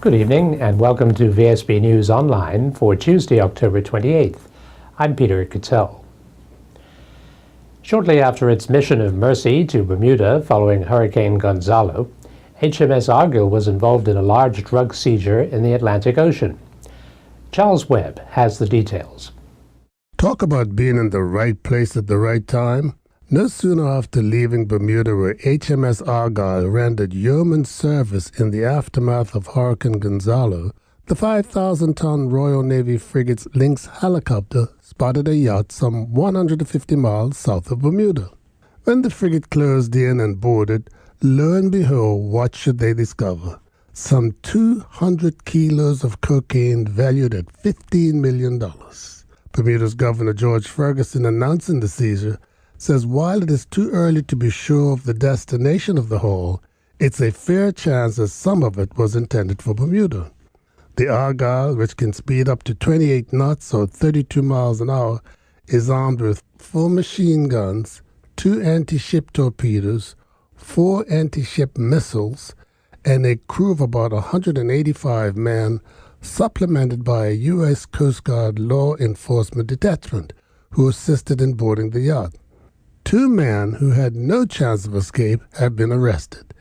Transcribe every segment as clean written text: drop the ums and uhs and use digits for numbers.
Good evening and welcome to VSB News Online for Tuesday, October 28th. I'm Peter Cattell. Shortly after its mission of mercy to Bermuda following Hurricane Gonzalo, HMS Argyll was involved in a large drug seizure in the Atlantic Ocean. Charles Webb has the details. Talk about being in the right place at the right time. No sooner after leaving Bermuda, where HMS Argyll rendered yeoman service in the aftermath of Hurricane Gonzalo, the 5,000-ton Royal Navy frigate's Lynx helicopter spotted a yacht some 150 miles south of Bermuda. When the frigate closed in and boarded, lo and behold, what should they discover? Some 200 kilos of cocaine valued at $15 million. Bermuda's Governor George Ferguson, announcing the seizure, says while it is too early to be sure of the destination of the haul, it's a fair chance that some of it was intended for Bermuda. The Argyll, which can speed up to 28 knots or 32 miles an hour, is armed with 4 machine guns, 2 anti-ship torpedoes, 4 anti-ship missiles, and a crew of about 185 men, supplemented by a U.S. Coast Guard law enforcement detachment who assisted in boarding the yacht. 2 men who had no chance of escape have been arrested,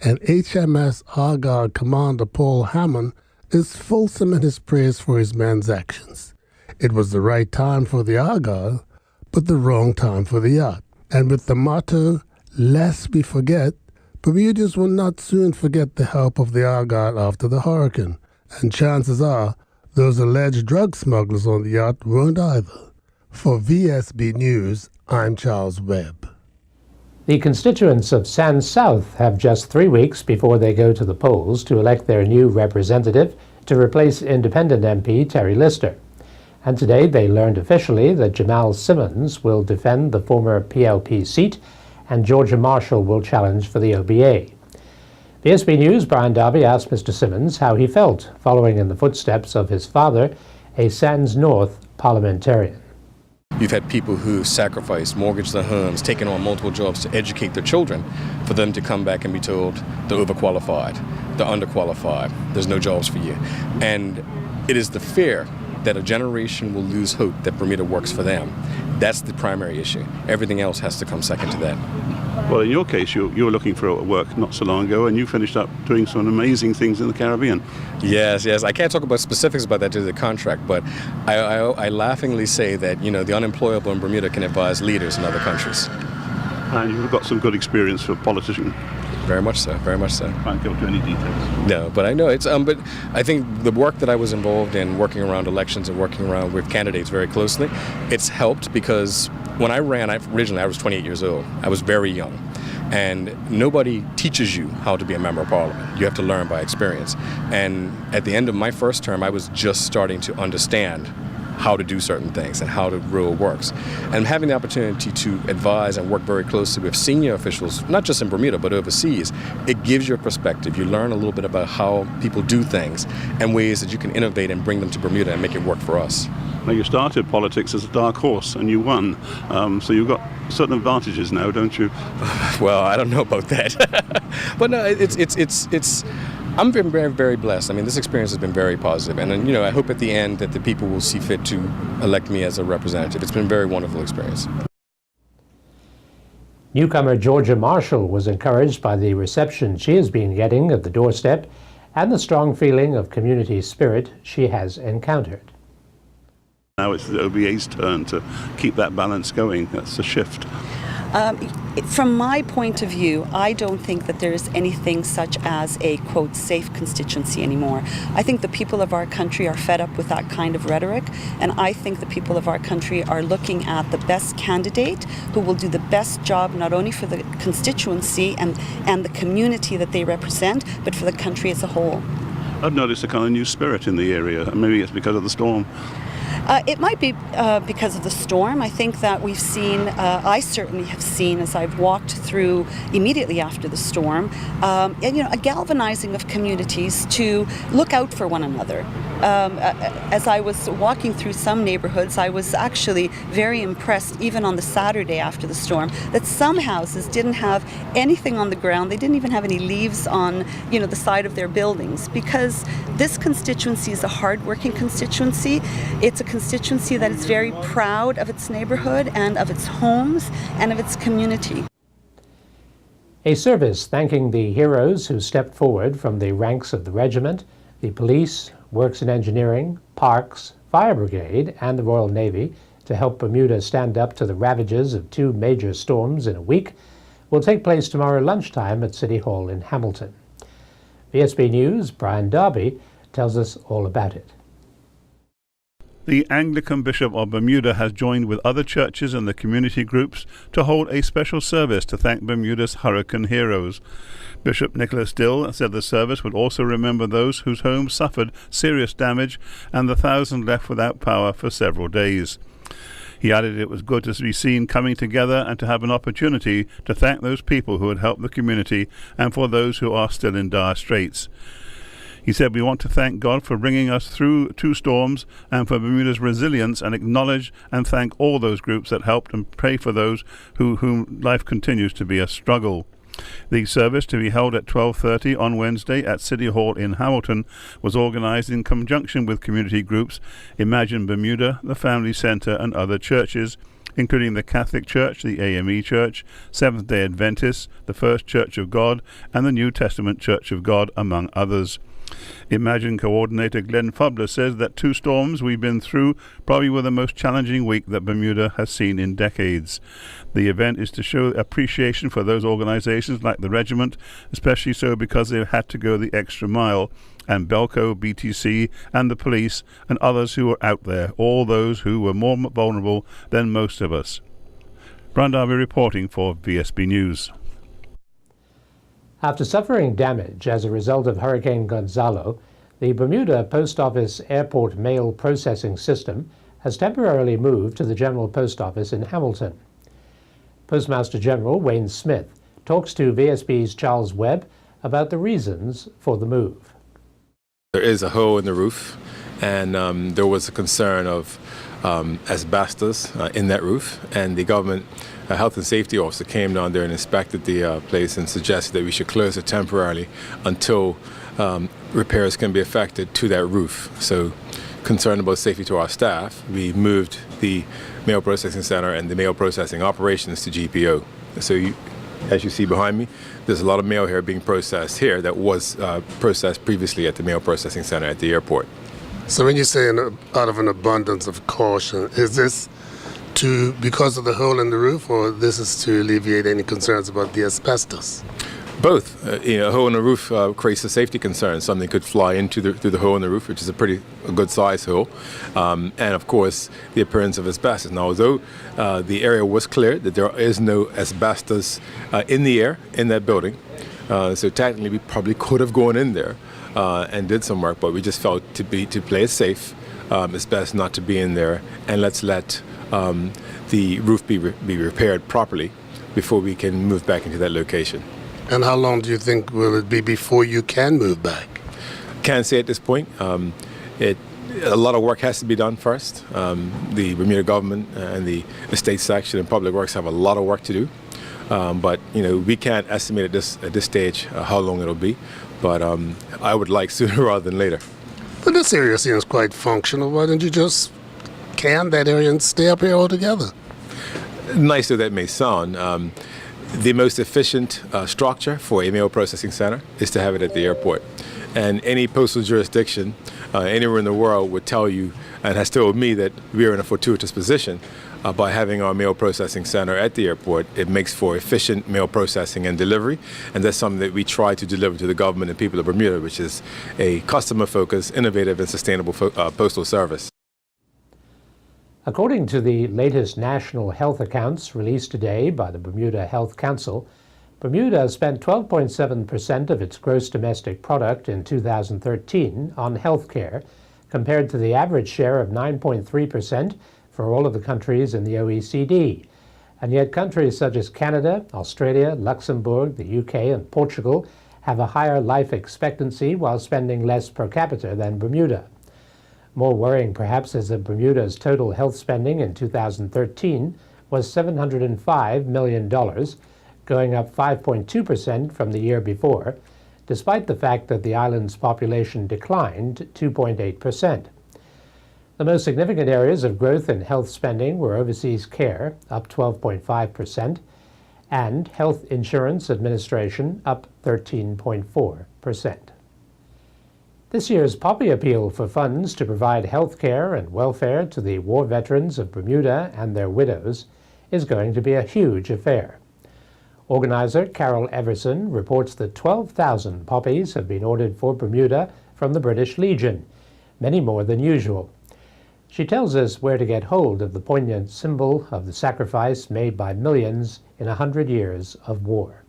and HMS Argyll Commander Paul Hammond is fulsome in his praise for his men's actions. It was the right time for the Argyll, but the wrong time for the yacht. And with the motto, "Lest we forget," Bermudians will not soon forget the help of the Argyll after the hurricane, and chances are those alleged drug smugglers on the yacht won't either. For VSB News, I'm Charles Webb. The constituents of Sands South have just 3 weeks before they go to the polls to elect their new representative to replace independent MP Terry Lister. And today they learned officially that Jamal Simmons will defend the former PLP seat and Georgia Marshall will challenge for the OBA. VSB News' Brian Darby asked Mr. Simmons how he felt following in the footsteps of his father, a Sands North parliamentarian. You've had people who sacrificed, mortgaged their homes, taken on multiple jobs to educate their children, for them to come back and be told they're overqualified, they're underqualified, there's no jobs for you. And it is the fear that a generation will lose hope that Bermuda works for them. That's the primary issue. Everything else has to come second to that. Well, in your case, you were looking for work not so long ago, and you finished up doing some amazing things in the Caribbean. Yes. I can't talk about specifics about that due to the contract, but I laughingly say that, the unemployable in Bermuda can advise leaders in other countries. And you've got some good experience for a politician. Very much so. I can't go into any details. No, but I know it's but I think the work that I was involved in, working around elections and working around with candidates very closely, it's helped because when I ran, originally I was 28 years old. I was very young. And nobody teaches you how to be a member of parliament. You have to learn by experience. And at the end of my first term, I was just starting to understand how to do certain things and how the rule works. And having the opportunity to advise and work very closely with senior officials, not just in Bermuda, but overseas, it gives you a perspective. You learn a little bit about how people do things and ways that you can innovate and bring them to Bermuda and make it work for us. Now, you started politics as a dark horse and you won, so you've got certain advantages now, don't you? Well, I don't know about that. But no, it's I'm very, very blessed. I mean, this experience has been very positive, and I hope at the end that the people will see fit to elect me as a representative. It's been a very wonderful experience. Newcomer Georgia Marshall was encouraged by the reception she has been getting at the doorstep and the strong feeling of community spirit she has encountered. Now it's the OBA's turn to keep that balance going. That's a shift. From my point of view, I don't think that there is anything such as a, quote, safe constituency anymore. I think the people of our country are fed up with that kind of rhetoric, and I think the people of our country are looking at the best candidate who will do the best job not only for the constituency and the community that they represent, but for the country as a whole. I've noticed a kind of new spirit in the area. Maybe it's because of the storm. It might be because of the storm. I think that we've seen, I certainly have seen as I've walked through immediately after the storm, a galvanizing of communities to look out for one another. As I was walking through some neighborhoods, I was actually very impressed, even on the Saturday after the storm, that some houses didn't have anything on the ground. They didn't even have any leaves on, the side of their buildings, because this constituency is a hard-working constituency. It's a constituency that is very proud of its neighborhood and of its homes and of its community. A service thanking the heroes who stepped forward from the ranks of the regiment, the police, Works and Engineering, Parks, Fire Brigade, and the Royal Navy to help Bermuda stand up to the ravages of 2 major storms in a week will take place tomorrow lunchtime at City Hall in Hamilton. VSB News' Brian Darby tells us all about it. The Anglican Bishop of Bermuda has joined with other churches and the community groups to hold a special service to thank Bermuda's hurricane heroes. Bishop Nicholas Dill said the service would also remember those whose homes suffered serious damage and the thousands left without power for several days. He added it was good to be seen coming together and to have an opportunity to thank those people who had helped the community and for those who are still in dire straits. He said, "We want to thank God for bringing us through 2 storms and for Bermuda's resilience, and acknowledge and thank all those groups that helped and pray for those whom life continues to be a struggle." The service, to be held at 12:30 on Wednesday at City Hall in Hamilton, was organised in conjunction with community groups Imagine Bermuda, the Family Centre and other churches, including the Catholic Church, the AME Church, Seventh-day Adventists, the First Church of God and the New Testament Church of God, among others. Imagine coordinator Glenn Fubler says that 2 storms we've been through probably were the most challenging week that Bermuda has seen in decades. The event is to show appreciation for those organisations like the regiment, especially so because they've had to go the extra mile, and Belco, BTC and the police and others who were out there, all those who were more vulnerable than most of us. Brian Darby reporting for VSB News. After suffering damage as a result of Hurricane Gonzalo, the Bermuda Post Office Airport Mail Processing System has temporarily moved to the General Post Office in Hamilton. Postmaster General Wayne Smith talks to VSB's Charles Webb about the reasons for the move. There is a hole in the roof, and there was a concern of asbestos in that roof, and the government health and safety officer came down there and inspected the place and suggested that we should close it temporarily until repairs can be effected to that roof. So, concerned about safety to our staff, we moved the mail processing center and the mail processing operations to GPO. So, as you see behind me, there's a lot of mail here being processed here that was processed previously at the mail processing center at the airport. So when you say out of an abundance of caution, is this because of the hole in the roof, or this is to alleviate any concerns about the asbestos? Both. A hole in the roof creates a safety concern. Something could fly through the hole in the roof, which is a good size hole. And of course, the appearance of asbestos. Now, although the area was cleared, that there is no asbestos in the air in that building, so technically we probably could have gone in there and did some work, but we just felt to play it safe, it's best not to be in there, and let's let the roof be repaired properly before we can move back into that location. And how long do you think will it be before you can move back? Can't say at this point. A lot of work has to be done first. The Bermuda government and the estate section and public works have a lot of work to do. But we can't estimate at this stage how long it'll be. But I would like sooner rather than later. But this area seems quite functional. Why don't you just can that area and stay up here altogether? Nice though that may sound. The most efficient structure for a mail processing center is to have it at the airport. And any postal jurisdiction anywhere in the world would tell you, and has told me, that we are in a fortuitous position by having our mail processing center at the airport. It makes for efficient mail processing and delivery, and that's something that we try to deliver to the government and people of Bermuda, which is a customer-focused, innovative, and sustainable postal service. According to the latest national health accounts released today by the Bermuda Health Council, Bermuda spent 12.7% of its gross domestic product in 2013 on health care, compared to the average share of 9.3% for all of the countries in the OECD. And yet countries such as Canada, Australia, Luxembourg, the UK, and Portugal have a higher life expectancy while spending less per capita than Bermuda. More worrying, perhaps, is that Bermuda's total health spending in 2013 was $705 million, going up 5.2% from the year before, despite the fact that the island's population declined 2.8%. The most significant areas of growth in health spending were overseas care, up 12.5%, and health insurance administration, up 13.4%. This year's Poppy appeal for funds to provide health care and welfare to the war veterans of Bermuda and their widows is going to be a huge affair. Organizer Carol Everson reports that 12,000 poppies have been ordered for Bermuda from the British Legion, many more than usual. She tells us where to get hold of the poignant symbol of the sacrifice made by millions in 100 years of war.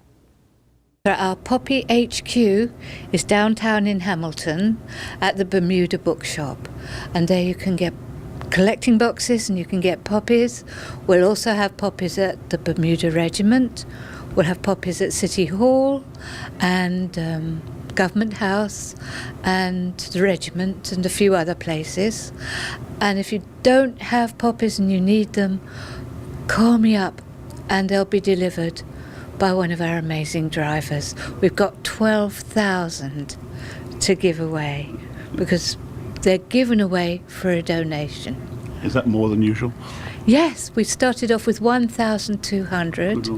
Our Poppy HQ is downtown in Hamilton at the Bermuda bookshop, and there you can get collecting boxes and you can get poppies. We'll also have poppies at the Bermuda Regiment. We'll have poppies at City Hall and Government House and the regiment and a few other places. And if you don't have poppies and you need them, call me up and they'll be delivered by one of our amazing drivers. We've got 12,000 to give away because they're given away for a donation. Is that more than usual? Yes, we started off with 1,200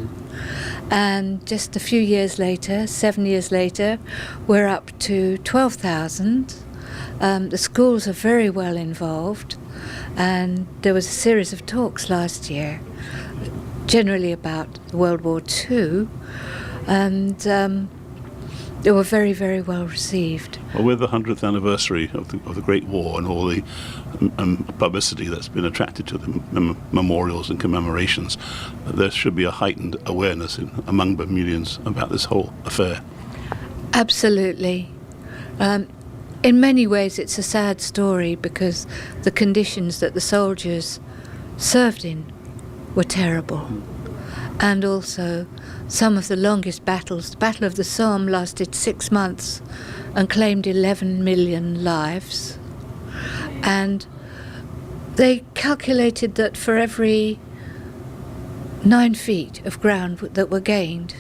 and just a few years later, 7 years later, we're up to 12,000. The schools are very well involved, and there was a series of talks last year generally about World War II, and they were very, very well received. Well, with the 100th anniversary of the Great War and all the publicity that's been attracted to the memorials and commemorations, there should be a heightened awareness among Bermudians about this whole affair. Absolutely. In many ways it's a sad story because the conditions that the soldiers served in were terrible. And also some of the longest battles. The Battle of the Somme lasted 6 months and claimed 11 million lives. And they calculated that for every 9 feet of ground that were gained,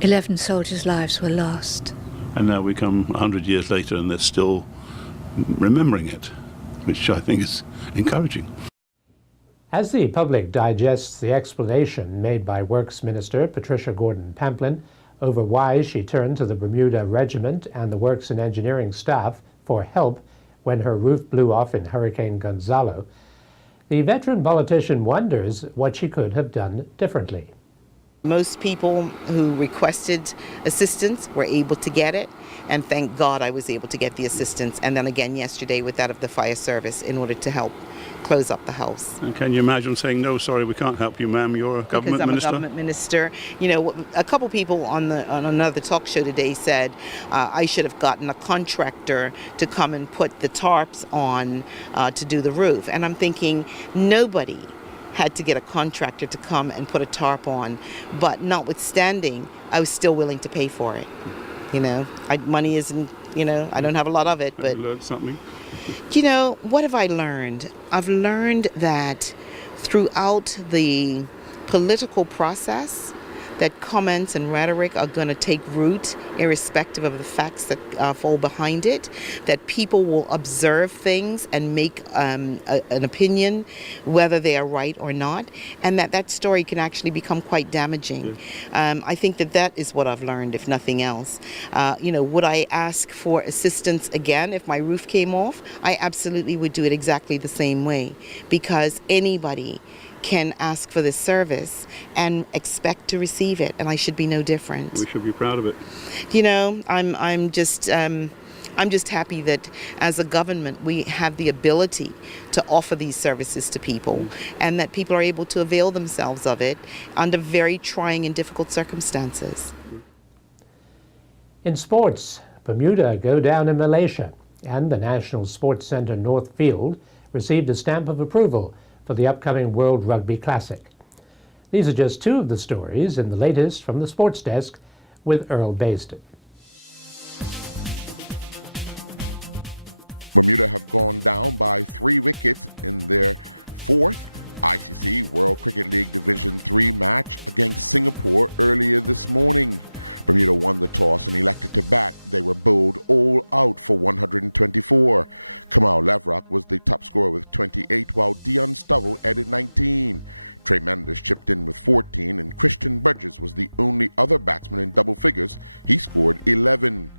11 soldiers' lives were lost. And now we come 100 years later and they're still remembering it, which I think is encouraging. As the public digests the explanation made by Works Minister Patricia Gordon-Pamplin over why she turned to the Bermuda Regiment and the Works and Engineering staff for help when her roof blew off in Hurricane Gonzalo, the veteran politician wonders what she could have done differently. Most people who requested assistance were able to get it, and thank God I was able to get the assistance. And then again yesterday with that of the fire service in order to help close up the house. And can you imagine saying, no, sorry, we can't help you, ma'am, you're a government minister? Because I'm a government minister. You know, a couple people on another talk show today said I should have gotten a contractor to come and put the tarps on to do the roof. And I'm thinking, nobody had to get a contractor to come and put a tarp on, but notwithstanding, I was still willing to pay for it. You know, money isn't, you know, I don't have a lot of it, but... You learned something? You know, what have I learned? I've learned that throughout the political process, that comments and rhetoric are going to take root irrespective of the facts that fall behind it, that people will observe things and make an opinion whether they are right or not, and that story can actually become quite damaging. I think that is what I've learned, if nothing else. You know, would I ask for assistance again if my roof came off? I absolutely would do it exactly the same way, because anybody can ask for this service and expect to receive it, and I should be no different. We should be proud of it. You know, I'm just happy that as a government we have the ability to offer these services to people, and that people are able to avail themselves of it under very trying and difficult circumstances. In sports, Bermuda go down in Malaysia. And the National Sports Centre North Field received a stamp of approval for the upcoming World Rugby Classic. These are just two of the stories in the latest from the Sports Desk with Earl Basden. Bermuda have gone down by 3 wickets in their fourth ICC World Cricket League Division 3 match against Singapore earlier this morning. Bermuda won the toss and elected to bat. They were bowled all out for 124. Kamal Levrock was the top scorer with 28, while Dion Stovall added 19. Trey Mendes chipped in with 14, and Christian Burgess was the only other batsman in double figures. He scored 11.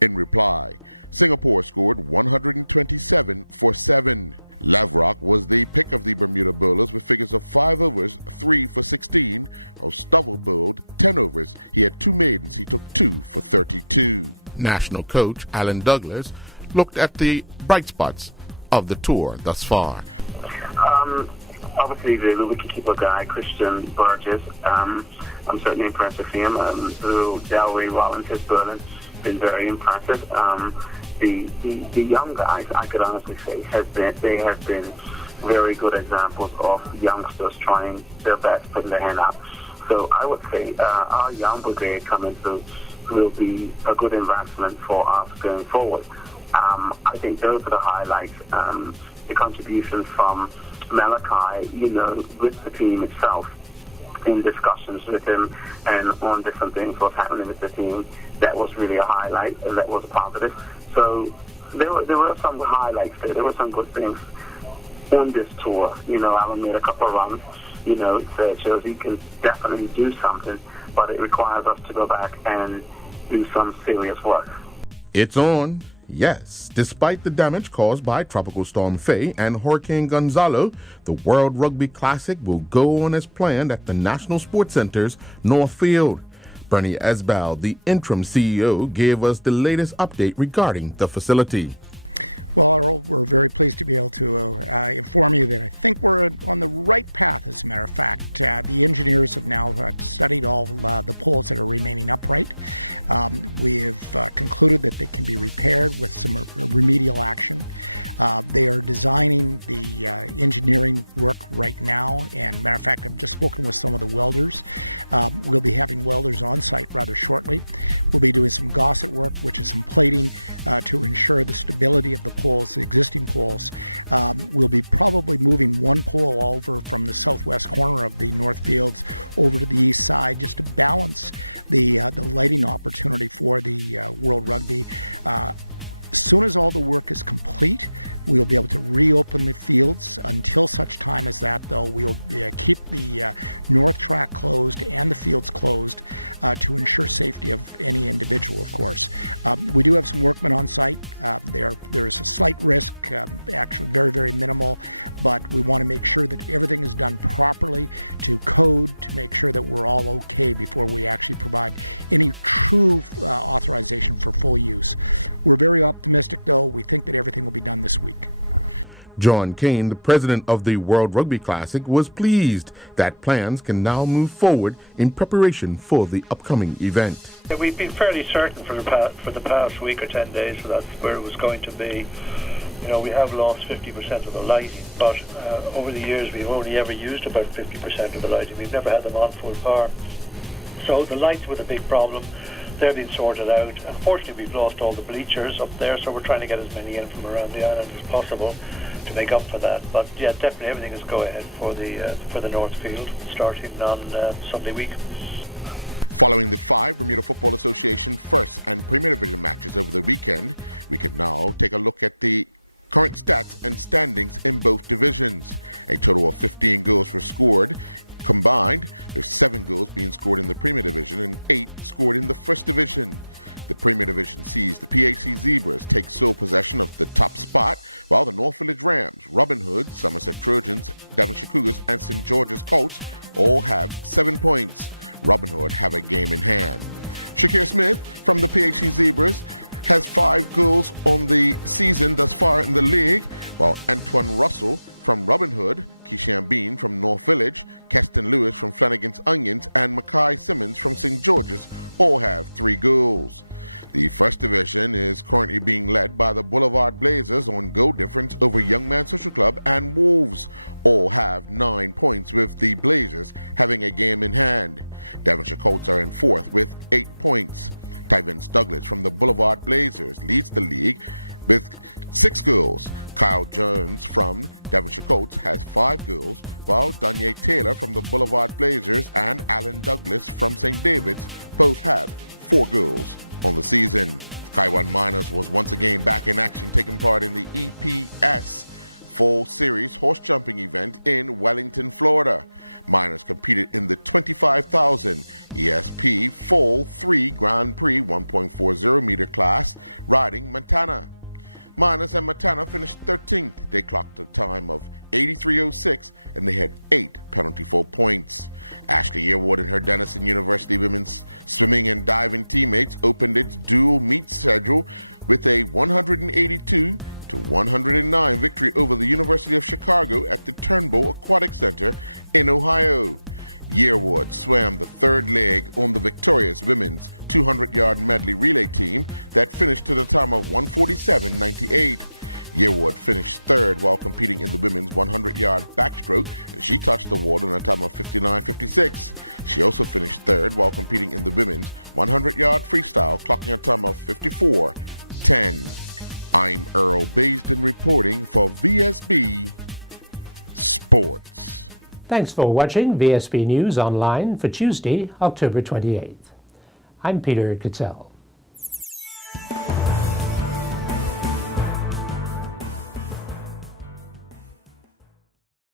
In reply, Singapore scored 127 for 7. Lavrock was the pick of the Bermuda bowlers with figures of 5 overs, 3 for 16, while Stovall bowled 10 overs. He had 2 maidens. He took 2 for 32. National coach Alan Douglas looked at the bright spots of the tour thus far. Obviously, the wicketkeeper guy, Christian Burgess, I'm certainly impressed with him. Delray Rollins has been very impressive. The young guys, I could honestly say, they have been very good examples of youngsters trying their best, putting their hand up. So I would say our young brigade coming through will be a good investment for us going forward. I think those are the highlights. The contribution from Malachi, with the team itself, in discussions with him and on different things, what's happening with the team, that was really a highlight and that was positive. So there were some highlights there. There were some good things on this tour. Alan made a couple of runs. It shows he can definitely do something, but it requires us to go back and do some serious work. It's on. Yes, despite the damage caused by Tropical Storm Faye and Hurricane Gonzalo, the World Rugby Classic will go on as planned at the National Sports Centre's North Field. Bernie Esbal, the interim CEO, gave us the latest update regarding the facility. Well, Earl, we're very pleased to be able to inform you that I think we're on the right path, as a matter of fact. The engineers have now studied all the poles that are remaining upright. We have concluded that they can be repaired with some remedial action. They are designing the engineering work right now, and matter of fact, I've just spoken with some of the welders. We'll be having welders on site rather shortly. We'll be doing some gosset work, which is some plating to ensure the stability of the poles, the existing poles. We'll be probably moving one pole over from the southwest corner of the North Fields over to the east side just to balance the lighting opportunity for the World Rugby. As soon as all the work is complete, we'll be able to reopen the fields. Until such time as that, though, we'll keep the north track closed and the fields closed to ensure safety of any individual, of course. We do have some workmen on site. There is a slight risk, actually very, very minimal, but we want to make sure that everything is done properly to code to make sure that we're all okay before we actually provide any true authorization for full use. We're very optimistic, though. We think that everything will be done this week. John Kane, the president of the World Rugby Classic, was pleased that plans can now move forward in preparation for the upcoming event. We've been fairly certain for the past week or 10 days that that's where it was going to be. We have lost 50% of the lighting, but over the years we've only ever used about 50% of the lighting. We've never had them on full power. So the lights were the big problem. They're being sorted out. Unfortunately, we've lost all the bleachers up there, so we're trying to get as many in from around the island as possible to make up for that. But yeah, definitely everything is go ahead for the North Field, starting on Sunday week. Following the 5 Bermuda Football Association First and Premier Division matches over the weekend, we could now take a look at the current stats and standings in both divisions. A total of 15 goals were scored combined, with 7 goals being scored in the Premier Division and 8 scored in the First Division. The Premier Division sees the PHC Zebras take sole possession of the top spot, while the North Village Rams, Robin Hood, Somerset Trojans, Devonshire Cougars and St. George's Colts all have 7 points. Robin Hood have a game in hand. Shakir Smith from the PHC Zebras has 5 goals on the season thus far in the league, while Antoine Russell from Robin Hood, Keishan Bean from North Village, Keston Lewis from Flanagan's Onions, and Mackay Simmons from St. George's all have 3 goals. The first division is currently being led by the Boulevard Blazers on goal difference over Young Man Social Club and Wolves. All have 9 points, with the Blazers having a game in hand. Devonshire Colts are in 4th with 8 points. Tyvins Douglas from the Boulevard Blazers leads the league with 6 goals. Kyle Jones from Devonshire Colts has 5 goals, while Danye Taylor from the Boulevard Blazers and Alan Douglas from St. David's both have 4 goals on the season. Kaiwan Miners was once again back in action, taking part in the EPS Fall Series horse jumping event in Wellington, Florida. Miners competed in the 25,000 ESP Fall 3 Grand Prix 1.40 meter class, riding Montana. Miners and Montana finished 13th. They clocked a time of 83.06 and they had 8 penalty fault points. Ashley Yearwood and her Denison University women's swimming and diving teammates opened its dual meet schedule with a 182-109 victory over the University of Chicago at the Turnbull Aquatic Center in Ohio. Yearwood swam the 3rd leg on the victorious women's 200-yard medley relay team that finished to the time of 147.98. Yearwood finished 3rd while competing in the women's 100-yard backstroke. She touched the water in a time of 59.56. She also finished 3rd while competing in the women's 100-yard freestyle, clocking a time of 54.10. I'm Earl Baisden reporting for VSB Sports. Thanks for watching VSB News Online for Tuesday, October 28th. I'm Peter Cattell.